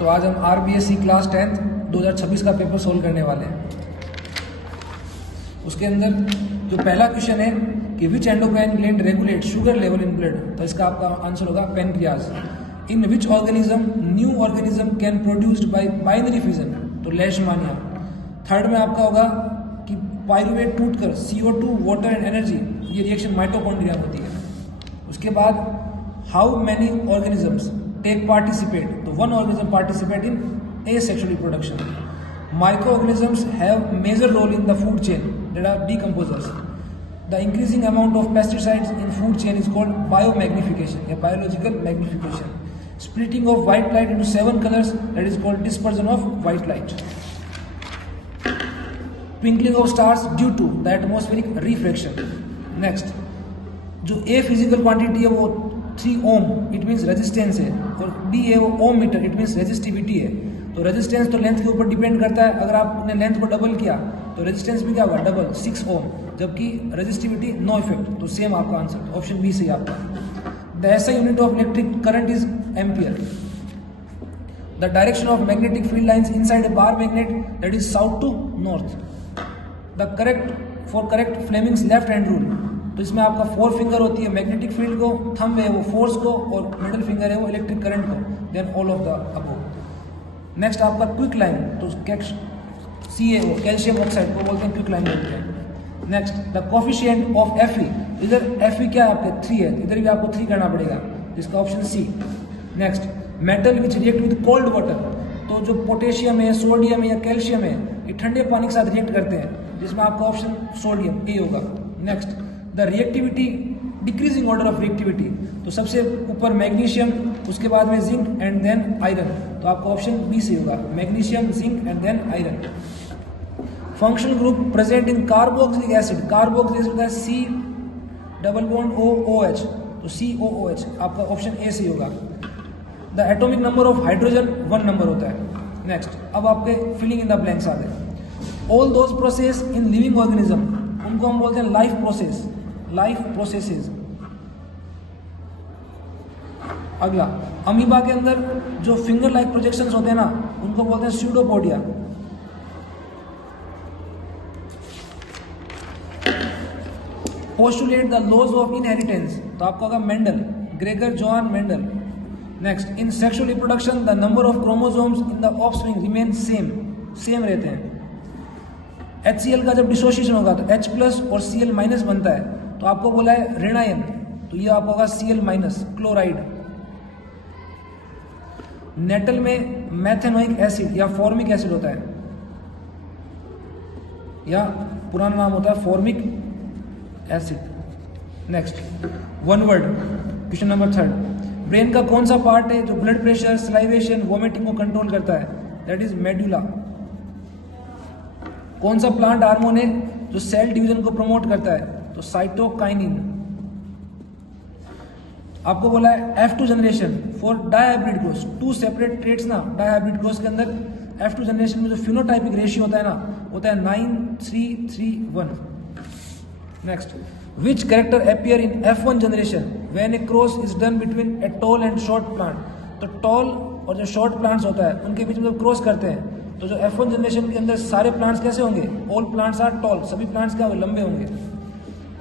तो आज हम RBSc क्लास 10th 2026 का पेपर सोल्व करने वाले हैं। उसके अंदर जो पहला क्वेश्चन है कि which endocrine gland regulate sugar level in blood, तो इसका आपका आंसर होगा pancreas. In which organism new organism can produced by binary fission, तो लेशमानिया। थर्ड में आपका होगा कि पाइरुवेट टूटकर CO2 वाटर एंड एनर्जी, ये रिएक्शन माइटोकॉन्ड्रिया होती है। उसके बाद how many organisms take participate, तो one organism participate in asexual reproduction. Microorganisms have major role in the food chain, that are decomposers. The increasing amount of pesticides in food chain is called biomagnification, या biological magnification. Splitting of white light into 7 colors, that is called dispersion of white light. Twinkling of stars due to the atmospheric refraction. Next, जो A physical quantity है वो 3 ohm, it means resistance है, और B है वो ओम metre, it means resistivity है। तो resistance तो लेंथ के ऊपर डिपेंड करता है, अगर आपने लेंथ को डबल किया तो रेजिस्टेंस भी क्या होगा, डबल 6 ओम, जबकि रेजिस्टिविटी नो इफेक्ट, तो सेम आपका आंसर ऑप्शन बी सही आपका। The SI unit of electric current is ampere. The direction of magnetic field lines inside a bar magnet, that is south to north. The correct Fleming's left hand rule, तो इसमें आपका 4 finger होती है magnetic field को, thumb है वो force को, और मिडिल फिंगर है वो इलेक्ट्रिक करंट को, then all of the above. Next आपका क्विक लाइन, तो CaO कैल्शियम ऑक्साइड को बोलते हैं क्विक लाइन बोलते हैं। Next the coefficient of Fe, इधर Fe क्या है आपके 3 है, इधर भी आपको 3 करना पड़ेगा, जिसका option C. Next metal which react with cold water, तो जो पोटेशियम है, सोडियम है या कैल्शियम है, ये ठंडे पानी के साथ रिएक्ट करते हैं, जिसमें आपका ऑप्शन सोडियम ए होगा। Next the reactivity, decreasing order of reactivity, तो सबसे ऊपर मैग्नीशियम, उसके बाद में जिंक एंड देन आयरन, तो आपका ऑप्शन बी से होगा, magnesium, zinc and then iron. Functional group present in carboxylic acid, carboxylic acid का C डबल बॉन्ड OOH, तो COOH आपका ऑप्शन ए से होगा। The atomic number of hydrogen 1 number होता है। नेक्स्ट अब आपके फिलिंग इन द ब्लैंक्स आ गए। All those process in living organism, उनको हम बोलते हैं लाइफ प्रोसेस, लाइफ प्रोसेसेस। अगला अमीबा के अंदर जो फिंगर लाइक प्रोजेक्शंस होते हैं ना, उनको बोलते हैं pseudopodia. Postulate the laws of inheritance, तो आपका होगा Mendel, Gregor John Mendel. Next in sexual reproduction the number of chromosomes in the offspring remain same रहते हैं। HCl का जब डिसोसिएशन होगा तो H+ और Cl- बनता है, तो आपको बोला है ऋण आयन, तो ये आपको होगा Cl- क्लोराइड। नेटल में मैथेनोइक एसिड या फॉर्मिक एसिड होता है, या पुराना नाम होता है formic acid. Next one word question number 3, brain का कौन सा पार्ट है जो ब्लड प्रेशर, सलाइवेशन, वोमिटिंग को कंट्रोल करता है, दैट इज मेडुला। कौन सा प्लांट हार्मोन है जो सेल डिवीजन को प्रमोट करता है, तो साइटोकाइनिन। आपको बोला है F2 generation for dihybrid cross, 2 separate traits ना डायहाइब्रिड क्रॉस के अंदर F2 जनरेशन में जो फिनोटाइपिक रेशियो होता है ना, होता है 9:3:1। Next which character appear in F1 generation when A cross is done between a tall and short plant, तो टॉल और जो शॉर्ट प्लांट्स होता है उनके बीच में जब क्रॉस करते हैं, तो जो F1 जनरेशन के अंदर सारे प्लांट्स कैसे होंगे, ऑल प्लांट्स आर टॉल, सभी प्लांट्स क्या होंगे, लंबे होंगे।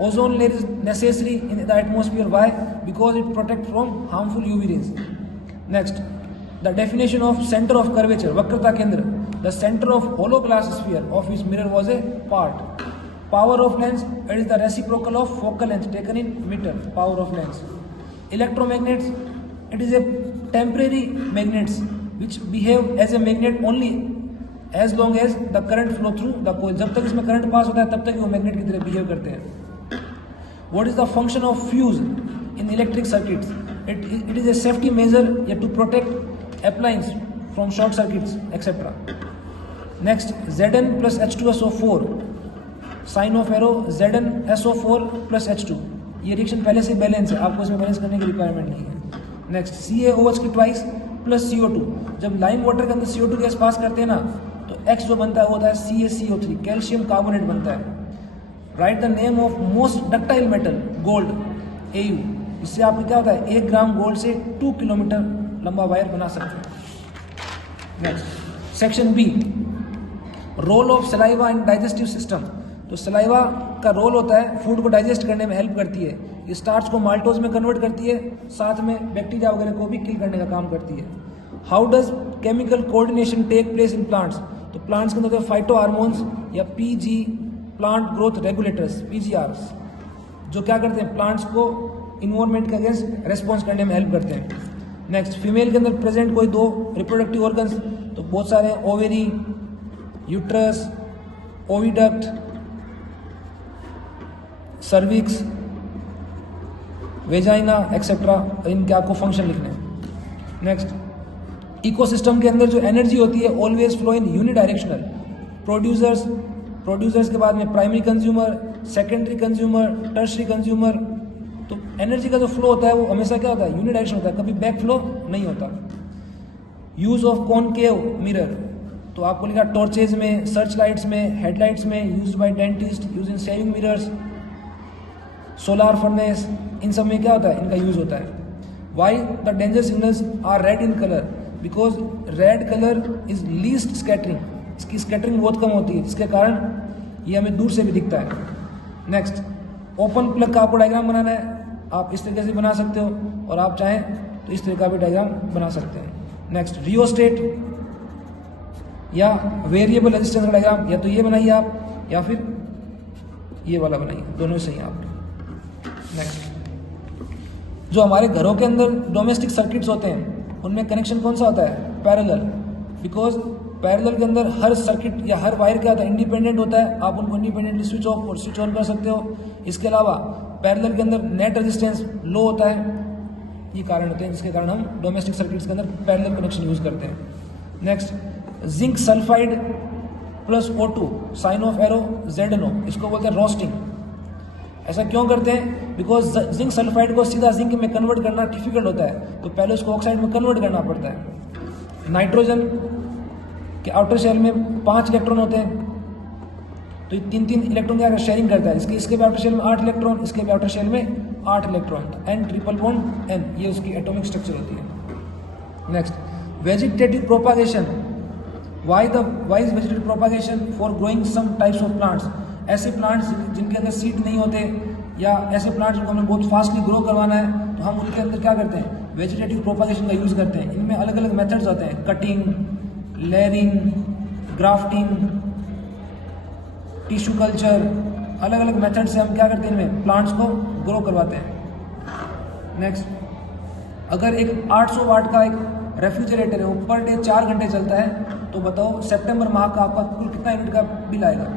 Ozone layer is necessary in the atmosphere, why, because it protect from harmful UV rays. Next the definition of centre of curvature, वक्रता केंद्र, the centre of hollow glass sphere of which mirror was a part. Power of lens, it is the reciprocal of focal length taken in metre, power of lens. Electromagnets, it is A temporary magnets which behave as a magnet only as long as the current flow through the coil, जब तक इसमें current pass होता है तब तक वो magnet की तरह बिहेव करते हैं। What is the function of fuse in electric circuits, it is a safety measure या to protect appliance from short circuits etcetera. Next Zn + H2SO4, sign of arrow ZnSO4 + H2, ये reaction पहले से balance है, आपको इसमें balance करने की requirement नहीं है। नेक्स्ट CaOH की ट्वाइस + CO2, जब लाइम वाटर के अंदर CO2 गैस पास करते हैं ना, तो X जो बनता है वो होता है CaCO3, कैल्शियम कार्बोनेट बनता है। Right the name of most ductile metal, gold, AU। इससे आपको क्या होता है, 1 ग्राम गोल्ड से 2 किलोमीटर लंबा वायर बना सकते हैं। Next section B, role of saliva in digestive system. तो सलाइवा का रोल होता है फूड को डाइजेस्ट करने में हेल्प करती है, ये स्टार्च को माल्टोज में कन्वर्ट करती है, साथ में बैक्टीरिया वगैरह को भी किल करने का काम करती है। How does chemical coordination take place in plants. तो प्लांट्स के अंदर फाइटो हार्मोन्स या PG, plant growth regulators, PGRs, जो क्या करते हैं प्लांट्स को इन्वायरमेंट के अगेंस्ट रेस्पॉन्स करने में हेल्प करते हैं। नेक्स्ट, फीमेल के अंदर प्रेजेंट कोई 2 रिप्रोडक्टिव ऑर्गन्स, तो बहुत सारे हैं, ovary, uterus, oviduct, cervix, vagina etcetera. इनके आपको फंक्शन लिखने हैं। नेक्स्ट, इकोसिस्टम के अंदर जो एनर्जी होती है always flow in unidirectional. Producers के बाद में primary consumer, secondary consumer, tertiary consumer. तो एनर्जी का जो फ्लो होता है वो हमेशा क्या होता है, यूनिडायरेक्शन होता है, कभी बैक फ्लो नहीं होता। यूज ऑफ कॉनकेव मिरर, तो आपको लिखा टॉर्चेज में, सर्च लाइट्स में, हेडलाइट्स में, use by dentist, use in shaving mirrors, solar furnace, इन सब में क्या होता है, इनका यूज होता है। Why the danger signals are red in colour, because red colour is least scattering, इसकी स्कैटरिंग बहुत कम होती है, जिसके कारण ये हमें दूर से भी दिखता है। नेक्स्ट, ओपन प्लग का आपको डायग्राम बनाना है, आप इस तरीके से बना सकते हो और आप चाहें तो इस तरह का भी डायग्राम बना सकते हैं। नेक्स्ट, रियोस्टेट या वेरिएबल रेजिस्टेंस का डायग्राम, या तो ये बनाइए आप या फिर ये वाला बनाइए, दोनों सही हैं आप। नेक्स्ट, जो हमारे घरों के अंदर डोमेस्टिक सर्किट्स होते हैं उनमें कनेक्शन कौन सा होता है, पैरेलल, बिकॉज पैरेलल के अंदर हर सर्किट या हर वायर क्या होता है, इंडिपेंडेंट होता है, आप उनको इंडिपेंडेंटली स्विच ऑफ और स्विच ऑन कर सकते हो। इसके अलावा पैरेलल के अंदर नेट रेजिस्टेंस लो होता है, ये कारण होते हैं जिसके कारण हम डोमेस्टिक सर्किट्स के अंदर पैरेलल कनेक्शन यूज करते हैं। Next, zinc sulphide plus O2, sign of arrow ZNO, इसको बोलते हैं रोस्टिंग। ऐसा क्यों करते हैं, बिकॉज जिंक सल्फाइड को सीधा जिंक में कन्वर्ट करना डिफिकल्ट होता है, तो पहले उसको ऑक्साइड में कन्वर्ट करना पड़ता है। नाइट्रोजन के आउटर शेल में 5 इलेक्ट्रॉन होते हैं, तो ये 3-3 इलेक्ट्रॉन क्या शेयरिंग करता है, इसके भी आउटर शेल में 8 इलेक्ट्रॉन, इसके भी आउटर शेल में 8 इलेक्ट्रॉन, तो N ट्रिपल बॉन्ड N, ये उसकी एटॉमिक स्ट्रक्चर होती है। Next, vegetative propagation, why is vegetative propagation, for growing some types of plants. ऐसे प्लांट्स जिनके अंदर सीड नहीं होते या ऐसे प्लांट्स जिनको हमें बहुत फास्टली ग्रो करवाना है, तो हम उनके अंदर क्या करते हैं, वेजिटेटिव प्रोपागेशन का यूज करते हैं। इनमें अलग अलग मेथड्स होते हैं, cutting, layering, grafting, tissue culture, अलग अलग मेथड से हम क्या करते हैं, इनमें प्लांट्स को ग्रो करवाते हैं। नेक्स्ट, अगर एक 800 वाट का एक रेफ्रिजरेटर है, वो पर डे 4 घंटे चलता है, तो बताओ सितंबर माह का आपका कुल कितना यूनिट का बिल आएगा।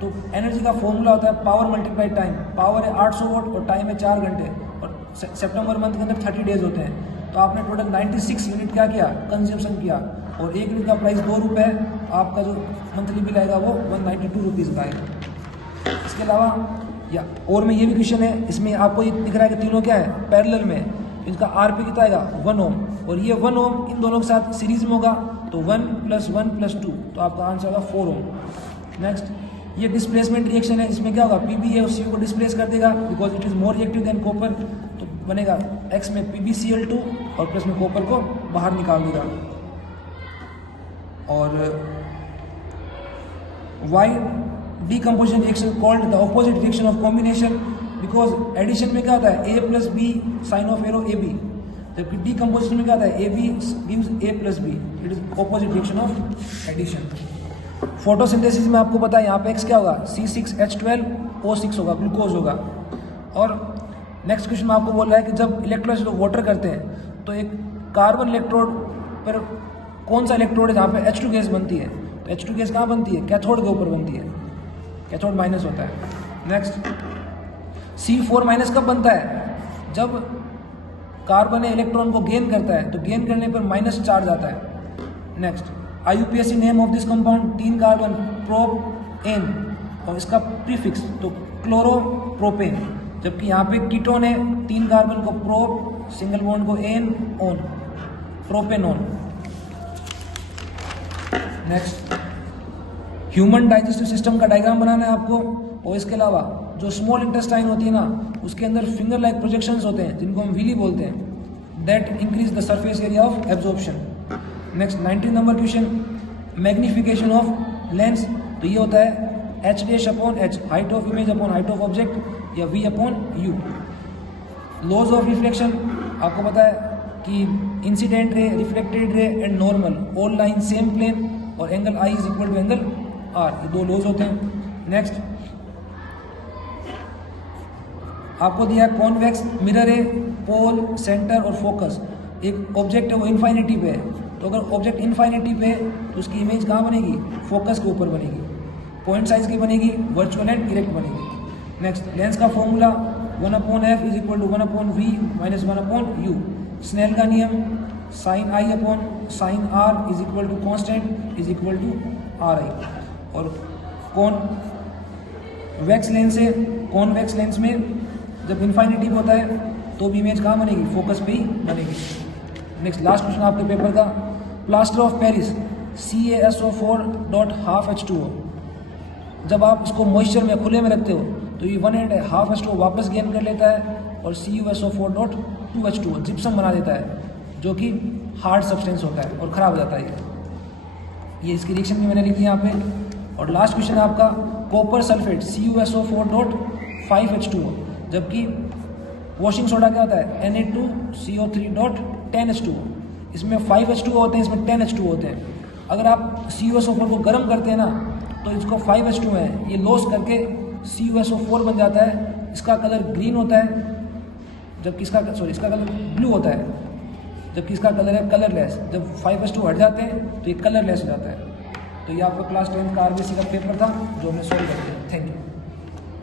तो एनर्जी का फॉर्मूला होता है पावर मल्टीप्लाई टाइम, पावर है 800 वाट और टाइम है 4 घंटे, और सितंबर मंथ के अंदर 30 डेज होते हैं, तो आपने टोटल 96 यूनिट क्या किया, कंज्यूमशन किया, और 1 यूनिट का प्राइस 2 रुपये, आपका जो मंथली बिल आएगा वो 192 रुपीज़ का आएगा। इसके अलावा या और में ये भी क्वेश्चन है, इसमें आपको ये दिख रहा है कि तीनों क्या है, पैरेलल में, इनका RP कितना आएगा, 1 ओम, और ये 1 ओम इन दोनों के साथ सीरीज में होगा, तो 1 + 1 + 2, तो आपका आंसर होगा 4 ओम। नेक्स्ट, ये डिस्प्लेसमेंट रिएक्शन है, इसमें क्या होगा, PbA उस CO को डिस्प्लेस कर देगा, because it is more reactive than copper, तो बनेगा X में PbCl2 और प्लस में कॉपर को बाहर निकाल देगा। और why decomposition reaction called the opposite reaction of combination, because addition में क्या होता है, A + B, sign of arrow AB, जबकि डीकम्पोजिशन में क्या होता है, AB gives A + B, it is opposite reaction of addition. Photosynthesis में आपको पता है यहाँ पे X क्या होगा, C6H12O6 होगा, ग्लूकोज होगा। और नेक्स्ट क्वेश्चन में आपको बोल रहा है कि जब इलेक्ट्रोलाइसिस ऑफ वाटर करते हैं, तो एक कार्बन इलेक्ट्रोड पर कौन सा इलेक्ट्रोड है जहाँ पे H2 गैस बनती है, तो H2 गैस कहाँ बनती है, कैथोड के ऊपर बनती है, कैथोड माइनस होता है। नेक्स्ट, C4- कब बनता है, जब कार्बन इलेक्ट्रॉन को गेन करता है, तो गेन करने पर माइनस चार्ज आता है। Next, IUPAC name of this compound, 3 carbon prop-N, और इसका प्रीफिक्स तो क्लोरोप्रोपेन, जबकि यहाँ पे कीटोन है, 3 कार्बन को प्रोप, सिंगल बॉन्ड को एन, ऑन, propanone. Next, human digestive system का डायग्राम बनाना है आपको, और इसके अलावा जो स्मॉल इंटेस्टाइन होती है ना, उसके अंदर फिंगर लाइक प्रोजेक्शंस होते हैं जिनको हम विली बोलते हैं, that increase the surface area of absorption. Next 19 number question, magnification of lens. तो ये होता है h dash upon h, height of image upon height of object, या v upon u। Laws of reflection आपको पता है कि incident ray, reflected ray and normal all line same plane, और angle I is equal to angle R, ये दो laws होते हैं। नेक्स्ट आपको दिया कॉन्वेक्स मिरर है, पोल, सेंटर और फोकस। एक ऑब्जेक्ट है वो इन्फाइनिटी पे है, तो अगर ऑब्जेक्ट इन्फाइनिटी पे है तो उसकी इमेज कहाँ बनेगी? फोकस के ऊपर बनेगी। पॉइंट साइज की बनेगी, वर्चुअल एंड डायरेक्ट बनेगी। नेक्स्ट लेंस का formula 1/f is equal to 1/v minus 1/u। Snell का नियम sin I upon sin r is equal to constant is equal to ri। और कॉन्वेक्स लेंस है, convex lens में जब इन्फाइनिटी होता है तो भी इमेज कहाँ बनेगी? फोकस पे ही बनेगी। नेक्स्ट लास्ट क्वेश्चन आपके पेपर का, प्लास्टर ऑफ पेरिस CaSO4.12H2O। जब आप इसको मॉइस्चर में खुले में रखते हो तो ये 1.5 H2O वापस गेन कर लेता है और CuSO4.2H2O जिप्सम बना देता है, जो कि हार्ड सब्सटेंस होता है और ख़राब हो जाता है। ये इसकी रिएक्शन भी मैंने लिखी है यहाँ पे। और लास्ट क्वेश्चन आपका, कॉपर सल्फेट CuSO4.5H2O, जबकि वॉशिंग सोडा क्या होता है? Na2CO3.10H2O। इसमें 5H2O होते हैं, इसमें 10H2O होते हैं। अगर आप CuSO4 को गर्म करते हैं ना तो इसको 5H2O है, ये लॉस करके CuSO4 बन जाता है। इसका कलर ग्रीन होता है, जबकि इसका कलर ब्लू होता है, जबकि इसका कलर है कलरलेस। जब 5H2O हट जाते हैं तो ये कलरलेस हो जाता है। तो ये आपका क्लास 10 का RBC का पेपर था जो हमने सॉल्व कर दिया। Thank you.